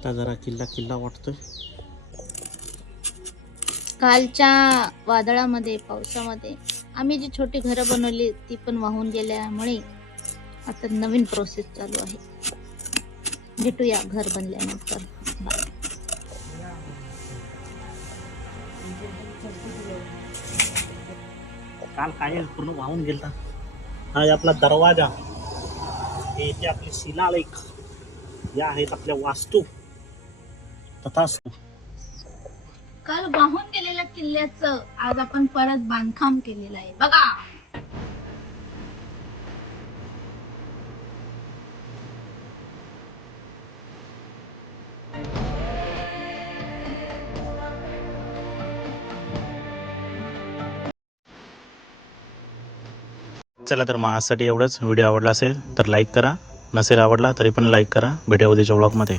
रस्ता जरा किल्ला किल्ला वाटतोय. कालच्या वादळामध्ये पावसामध्ये आम्ही जी छोटी घरं बनवली ती पण वाहून गेल्यामुळे आता नवीन प्रोसेस चालू आहे. भेटूया घर बनल्यानंतर. बाय. काल काय पूर्ण वाहून गेला. हा आहे आपला दरवाजा. हे इथे आपले शिलालेख या आहेत आपल्या वास्तू तथास्तु. काल वाहून गेलेल्या किल्ल्याचं आज आपण परत बांधकाम केलेलं आहे बघा. चला तर मग आजसाठी एवढंच. व्हिडिओ आवडला असेल तर लाईक करा, नसेल आवडला तरी पण लाईक करा. भेटूया उद्याच्या व्लॉगमध्ये.